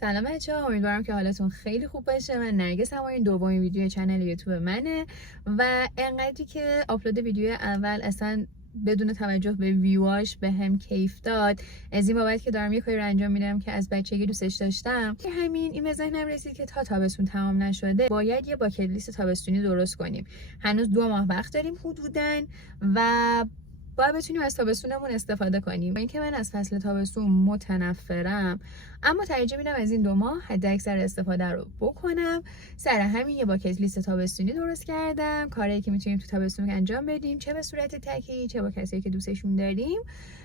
سلام بچه‌ها، امیدوارم که حالتون خیلی خوب باشه. من نرگسم و این دومین ویدیو کانال یوتیوب منه و انقدری که آپلود ویدیو اول اصلا بدون توجه به ویواش به هم کیف داد، از این بابت که دارم یه کاری رو انجام میدم که از بچگی دوستش داشتم. که همین این به ذهنم رسید که تا تابستون تمام نشده باید یه باکت لیست تابستونی درست کنیم. هنوز 2 ماه وقت داریم حدوداً و باید بتونیم از تابستونمون استفاده کنیم. با اینکه من از فصل تابستون متنفرم، اما ترجیح میدم از این 2 ماه حداکثر استفاده رو بکنم. سر همین یه باکت لیست تابستونی درست کردم، کارهایی که میتونیم تو تابستون انجام بدیم، چه به صورت تکی چه با کسایی که دوستشون داریم،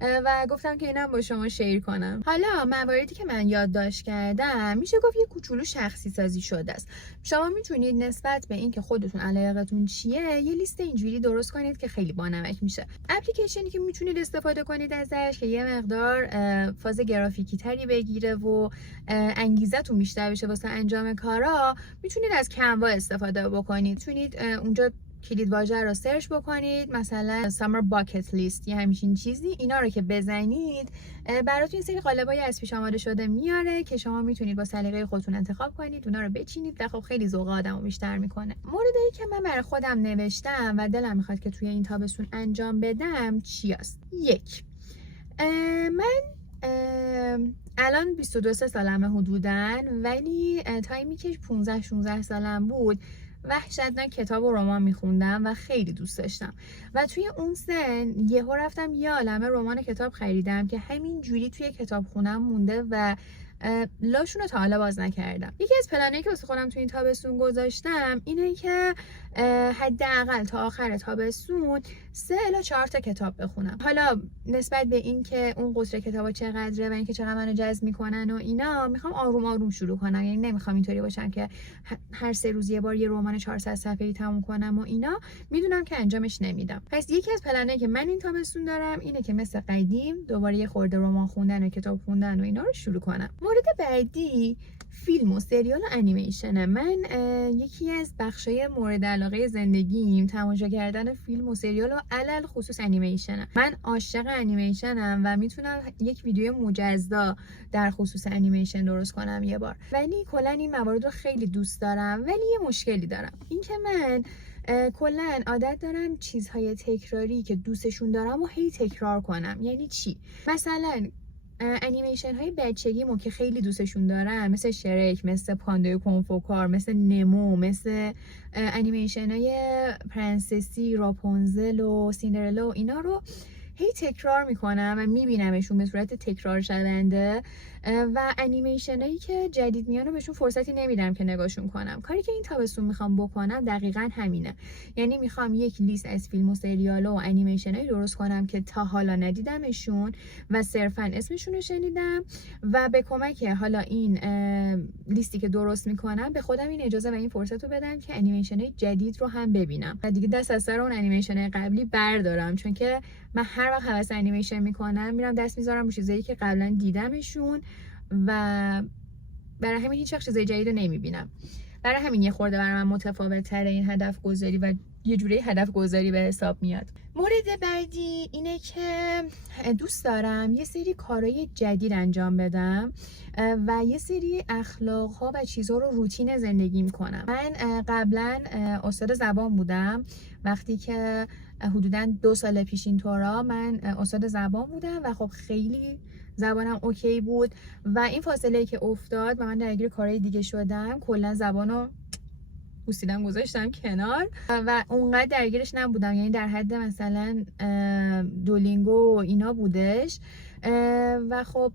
و گفتم که اینم با شما شیر کنم. حالا مواردی که من یادداشت کردم میشه گفت یه کوچولو شخصی سازی شده است. شما میتونید نسبت به اینکه خودتون علاقتون چیه یه لیست اینجوری درست کنید که خیلی بانمک میشه. اپلیکیشنی که میتونید استفاده کنید ازش که یه مقدار فاز گرافیکی تری بگیره و انگیزتون بیشتر بشه واسه انجام کارا، میتونید از کانوا استفاده بکنید. میتونید اونجا کلید واژه رو سرچ بکنید، مثلا سامر باکت لیست یا همچین چیزی، اینا رو که بزنید براتون یه سری قالبای از پیش آماده شده میاره که شما میتونید با سلیقه خودتون انتخاب کنید، اونا رو بچینید و خب خیلی ذوق آدمو بیشتر میکنه. موردی که من برای خودم نوشتم و دلم میخواد که توی این تابستون انجام بدم چی است؟ 1. من الان 22 سالمه حدوداً، ولی تایمی که 15-16 سالم بود وحشتناک کتاب و رمان میخوندم و خیلی دوست داشتم و توی اون سن یهو رفتم یه عالمه رمان کتاب خریدم که همین جوری توی کتاب خونم مونده و لاشون رو تا حالا باز نکردم. یکی از پلنایی که واسه خودم تو این تابستون گذاشتم اینه که حداقل تا آخر تابستون 3 الی 4 تا کتاب بخونم. حالا نسبت به این که اون قطر کتابا چقدره و اینکه چقدر منو جذب میکنن و اینا، میخوام آروم آروم شروع کنم. یعنی نمیخوام اینطوری باشم که هر 3 روز یه بار یه رمان 400 صفحه‌ای تموم کنم و اینا. میدونم که انجامش نمیدم. پس یکی از پلنایی که من این تابستون دارم اینه که مثل قدیم دوباره یه خورده رمان خوندن و کتاب خوندن و اینا رو شروع کنم. مورد بعدی فیلم و سریال و انیمیشنه. من یکی از بخشای مورد علاقه زندگیم تماشا کردن فیلم و سریال و علل خصوص انیمیشنه. من عاشق انیمیشنم و میتونم یک ویدیو مجزا در خصوص انیمیشن درست کنم یه بار. ولی کلا این موارد رو خیلی دوست دارم، ولی یه مشکلی دارم، اینکه من کلا عادت دارم چیزهای تکراری که دوستشون دارم و هی تکرار کنم. یعنی چی؟ مثلا انیمیشن های بچگیمو که خیلی دوستشون دارم، مثل شرک، مثل پاندای کنفوکار، مثل نمو، مثل انیمیشن های پرنسسی، راپونزل و سیندرلا و اینا رو هی تکرار میکنم و میبینمشون به صورت تکرار شونده و انیمیشن هایی که جدید میان رو بهشون فرصتی نمیدم که نگاهشون کنم. کاری که این تابستون میخوام بکنم دقیقاً همینه. یعنی میخوام یک لیست از فیلم و سریال و انیمیشن هایی درست کنم که تا حالا ندیدمشون و صرفاً اسمشون رو شنیدم و به کمک حالا این لیستی که درست میکنم به خودم این اجازه و این فرصت رو بدم که انیمیشن های جدید رو هم ببینم و دیگه دست از سر اون انیمیشن های قبلی بردارم، چون که من هر وقت هوس انیمیشن میکنم میرم دست میذارم رو چیزایی که قبلا دیدمشون و برای همین هیچ وقت چیزای جدید رو نمیبینم. برای همین یه خورده برای من متفاوت تره این هدف گذاری و یه جوری هدف گذاری به حساب میاد. مورد بعدی اینه که دوست دارم یه سری کارهای جدید انجام بدم و یه سری اخلاق‌ها و چیزها رو روتین زندگیم کنم. من قبلا استاد زبان بودم. وقتی که حدوداً 2 سال پیش اینطورا من استاد زبان بودم و خب خیلی زبانم اوکی بود و این فاصله که افتاد و من درگیر کارهای دیگه شدم، کلا زبانو بوسیدم گذاشتم کنار و اونقدر درگیرش نبودم. یعنی در حد مثلا دولینگو و اینا بودش و خب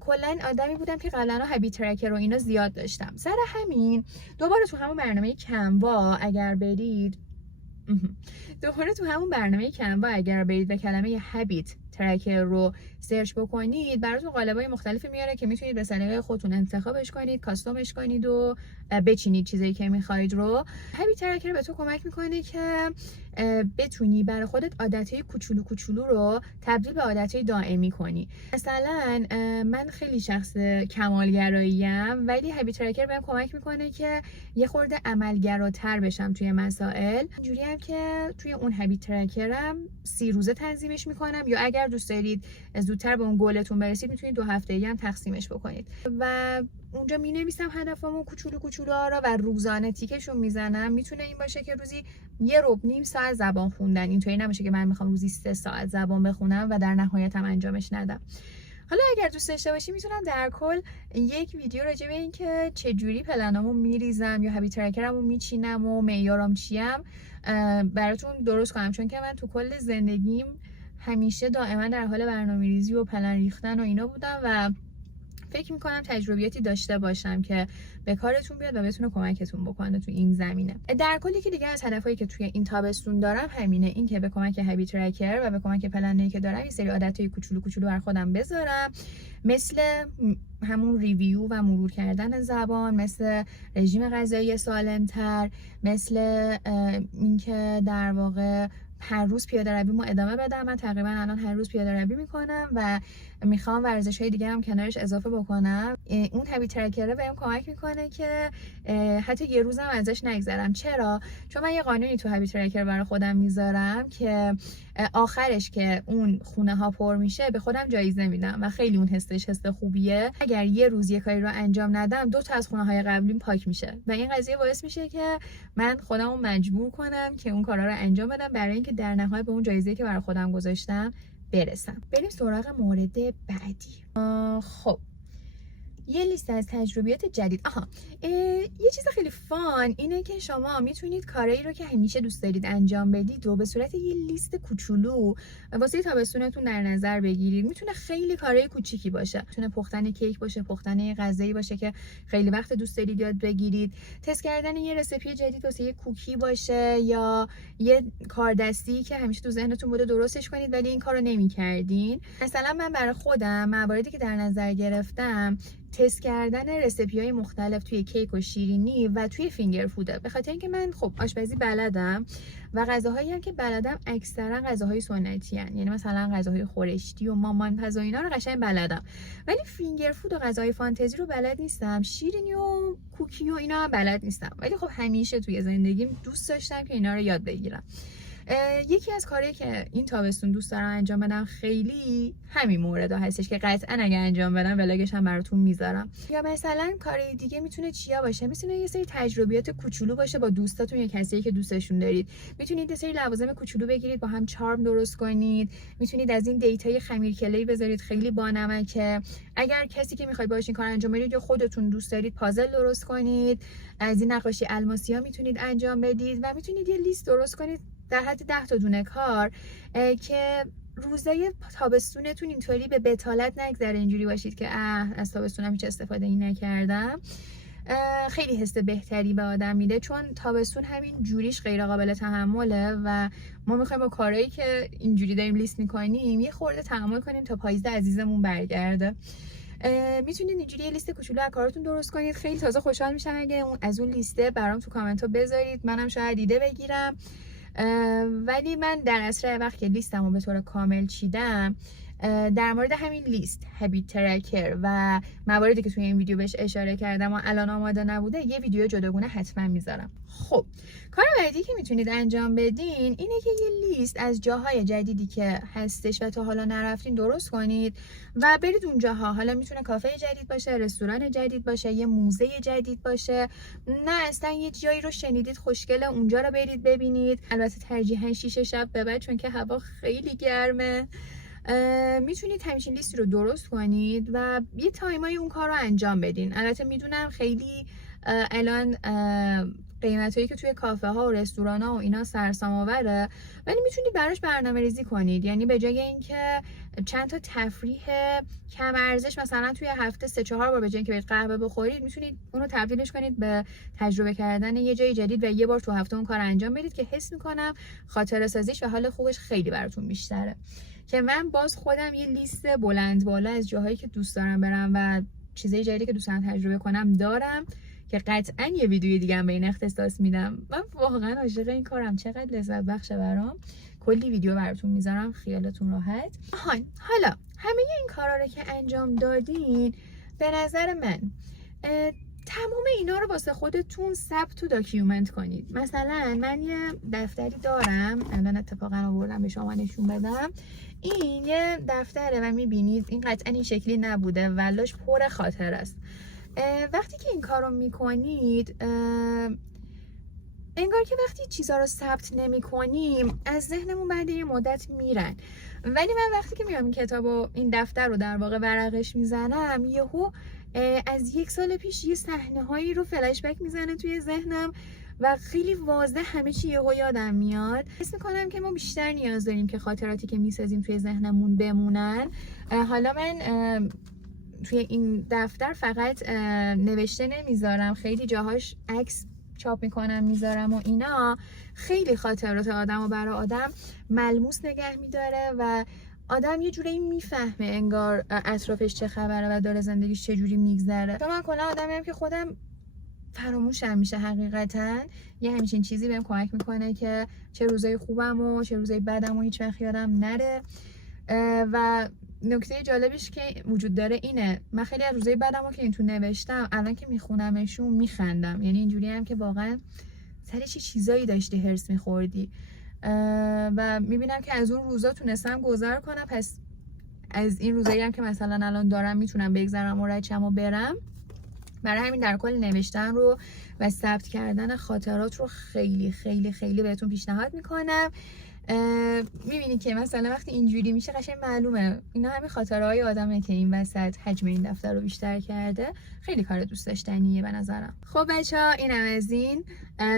کلا آدمی بودم که قبلا هابیت ترکر و اینا زیاد داشتم. سر همین دوباره تو همون برنامه کانوا اگر برید و کلمه هابیت ترکر رو سرچ بکنید، براتون قالب‌های مختلفی میاره که میتونید به سلیقه خودتون انتخابش کنید، کاستومش کنید و بچینید چیزایی که میخواید رو. هابیت ترکر به تو کمک میکنه که بتونی برای خودت عادتهای کوچولو کوچولو رو تبدیل به عادتهای دائمی کنی. مثلا من خیلی شخص کمالگراییم، ولی هابیت ترکر بهم کمک میکنه که یه خورده عملگراتر بشم توی مسائل. اینجوری هم که توی اون هابیت ترکرم 30 روزه تنظیمش میکنم، یا اگر دوست دارید زودتر به اون گولتون برسید میتونید 2 هفته‌ای هم تقسیمش بکنید. و اونجا می‌نویسم هدفامو کوچولو را و روزانه تیکشون میزنم. میتونه این باشه که روزی یه ربع نیم ساعت زبان خوندن، اینطوری نمیشه که من میخوام روزی 3 ساعت زبان بخونم و در نهایت هم انجامش ندم. حالا اگر دوست داشته باشی میتونم در کل یک ویدیو راجع به این که چجوری پلنامو میریزم یا هابیت ترکرمو میچینم و معیارام چیم براتون درست کنم، چون که من تو کل زندگیم همیشه دائما در حال برنامه‌ریزی و پلن ریختن و اینا بودم و فکر میکنم تجربیاتی داشته باشم که به کارتون بیاد و بتونه کمکتون بکنه تو این زمینه. در کلی که دیگه از هدفایی که توی این تابستون دارم همینه، این که به کمک هابیت ترکر و به کمک پلنی که دارم یه سری عادتای کوچولو بر خودم بذارم، مثل همون ریویو و مرور کردن زبان، مثل رژیم غذایی سالم‌تر، مثل اینکه در واقع هر روز پیاده رویمو ادامه بدم. من تقریبا الان هر روز پیاده روی میکنم و میخوام ورزش‌های دیگه هم کنارش اضافه بکنم. اون هابیت ترکر بهم کمک میکنه که حتی یه روزم ازش نگذرم. چرا؟ چون من یه قانونی تو هابیت ترکر برای خودم میذارم که آخرش که اون خونه ها پر میشه به خودم جایزه میدم و خیلی اون حسش حس خوبیه. اگر یه روز یه کاری رو انجام ندم 2 تا از خونه های قبلیم پاک میشه و این قضیه باعث میشه که من خودمو مجبور کنم که اون کارا رو انجام بدم برای اینکه در نهایت به اون جایزه‌ای که برای خودم گذاشتم برسم. بریم سراغ مورد بعدی. خب یه لیست از تجربیات جدید. یه چیز خیلی فان اینه که شما میتونید کارایی رو که همیشه دوست دارید انجام بدید و به صورت یه لیست کوچولو واسه تابستونتون در نظر بگیرید. میتونه خیلی کارای کوچیکی باشه، میتونه پختن کیک باشه، پختن یه غذایی باشه که خیلی وقت دوست دارید یاد بگیرید، تست کردن یه رسیپی جدید واسه یه کوکی باشه، یا یه کاردستی که همیشه تو ذهنتون بوده درستش کنید ولی این کارو نمی‌کردین. مثلا من برای خودم مواردی که در نظر گرفتم تست کردن رسیپی‌های مختلف توی کیک و شیرینی و توی فینگر فوده، به خاطر اینکه من خب آشپزی بلدم و غذاهایی هم که بلدم اکثرا غذاهای سنتی ان، یعنی مثلا غذاهای خورشتی و مامان پزا اینا رو قشنگ بلدم، ولی فینگر فود و غذاهای فانتزی رو بلد نیستم، شیرینی و کوکی و اینا هم بلد نیستم، ولی خب همیشه توی زندگیم دوست داشتم که اینا رو یاد بگیرم. یکی از کارهایی که این تابستون دوست دارم انجام بدم خیلی همین موردا هستش که قطعا اگه انجام بدم ولاگش هم براتون میذارم. یا مثلا کارهای دیگه میتونه چیا باشه؟ میتونه یه سری تجربیات کوچولو باشه با دوستاتون یا کسی که دوستشون دارید. میتونید یه سری لوازم کوچولو بگیرید با هم چارم درست کنید. میتونید از این دیتای خمیر کلی بذارید خیلی بانمکه. اگر کسی که میخواید باهاش این کار انجام بدید یا خودتون دوست دارید پازل درست کنید. از این نقاشی الماسی‌ها میتونید انجام بدید و میتونید یه لیست درست کنید در حد 10 تا دونه کار که روزای تابستونتون اینطوری به بتالت نگذره، اینجوری باشید که از تابستونم هیچ استفاده ای نکردم. خیلی حس بهتری به آدم میده، چون تابستون همین جوریش غیر قابل تحمله و ما میخوایم با کارهایی که اینجوری داریم لیست میکنیم یه خورده تحمل کنیم تا پاییز عزیزمون برگرده. میتونید اینجوری یه لیست کوچولو از کاراتون درست کنید. خیلی تازه خوشحال میشم اگه از اون لیسته برام تو کامنت ها بذارید، منم شاید دیده بگیرم. ولی من در اسرع وقت که لیستم رو به طور کامل چیدم در مورد همین لیست، هابیت ترکر و مواردی که توی این ویدیو بهش اشاره کردم و الان آماده نبوده یه ویدیو جداگونه حتما میذارم. خب کار بعدی که میتونید انجام بدین اینه که یه لیست از جاهای جدیدی که هستش و تا حالا نرفتین درست کنید و برید اونجاها. حالا میتونه کافه جدید باشه، رستوران جدید باشه، یه موزه جدید باشه، نه اصلا یه جایی رو شنیدید خوشگله اونجا رو برید ببینید. البته ترجیحاً 6 شب به بعد چون که هوا خیلی گرمه. میتونید همچین لیستی رو درست کنید و یه تایمای اون کار رو انجام بدین. البته میدونم خیلی الان قیمتایی که توی کافه ها و رستوران ها و اینا سرسام آوره، ولی میتونید براش برنامه ریزی کنید. یعنی به جای اینکه چند تا تفریح کم ارزش مثلا توی هفته 3-4 بار به جای اینکه برید قهوه بخورید، میتونید اون رو تبدیلش کنید به تجربه کردن یه جای جدید و یه بار تو هفته اون کار انجام بدید که حس میکنم خاطره سازیش و حال خوبش خیلی براتون بیشتره. که من باز خودم یه لیست بلند بالا از جاهایی که دوست دارم برم و چیزای جدیدی که دوست دارم تجربه کنم دارم که قطعا یه ویدیوی دیگه هم به این اختصاص میدم. من واقعا عاشق این کارم، چقدر لذت بخشه برام. کلی ویدیو براتون میذارم، خیالتون راحت. حالا همه این کارا رو که انجام دادین، به نظر من تمام اینا رو واسه خودتون ثبت و داکیومنت کنید. مثلا من یه دفتری دارم، الان اتفاقا آوردم به شما نشون بدم. این یه دفتره و میبینید این قطعا این شکلی نبوده، ولاش پر خاطر است. وقتی که این کار رو میکنید انگار که وقتی چیزها رو ثبت نمی کنیم از ذهنمون بعد یه مدت میرن، ولی من وقتی که میام این کتاب و این دفتر رو در واقع ورقش میزنم یهو از 1 سال پیش یه صحنه هایی رو فلش بک میزنه توی ذهنم و خیلی واضح همه چی یهو یادم میاد. حس میکنم که ما بیشتر نیاز داریم که خاطراتی که میسازیم توی ذهنمون بمونن. حالا من توی این دفتر فقط نوشته نمیذارم، خیلی جاهاش عکس چاپ میکنم میذارم و اینا. خیلی خاطرات آدم و برای آدم ملموس نگه میداره و آدم یه جوری میفهمه انگار اطرافش چه خبره و داره زندگیش چه جوری میگذره. من کلا آدمیم که خودم فراموشم میشه حقیقتا. یه همچین چیزی بهم کمک میکنه که چه روزای خوبم و چه روزای بدم و هیچ وقت یادم نره. و نکته جالبش که وجود داره اینه، من خیلی از روزای بدمو که این تو نوشتم الان که میخونمشون میخندم، یعنی اینجوری هم که واقعا سر چه چیزایی داشتی هرس میخوردی و میبینم که از اون روزا تونستم گذر کنم، پس از این روزایی هم که مثلا الان دارم میتونم بگذرم و رچم و برم. برای همین در کل نوشتن رو و ثبت کردن خاطرات رو خیلی خیلی خیلی بهتون پیشنهاد میکنم. میبینی که مثلا وقتی اینجوری میشه قشنگ معلومه اینا همین خاطره‌های آدمه که این وسط حجم این دفتر رو بیشتر کرده. خیلی کار دوست داشتنیه به نظرم. خب بچه‌ها اینم از این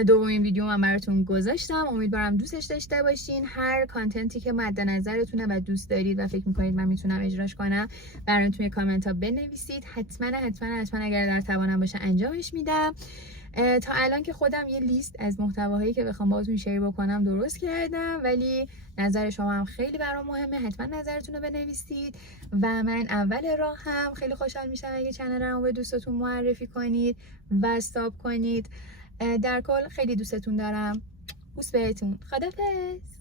دومین ویدیو من براتون گذاشتم. امیدوارم دوستش داشته باشین. هر کانتنتی که مد نظرتونه و دوست دارید و فکر میکنید من میتونم اجراش کنم برام توی کامنت ها بنویسید. حتما اگر در توانم باشه انجامش میدم. تا الان که خودم یه لیست از محتواهایی که بخوام باهاتون شیر بکنم درست کردم، ولی نظر شما هم خیلی برام مهمه. حتما نظرتون رو بنویسید و من اول راه هم خیلی خوشحال میشم اگه چنل رو به دوستاتون معرفی کنید و ساب کنید. در کل خیلی دوستتون دارم. بوس بهتون. خدافظ.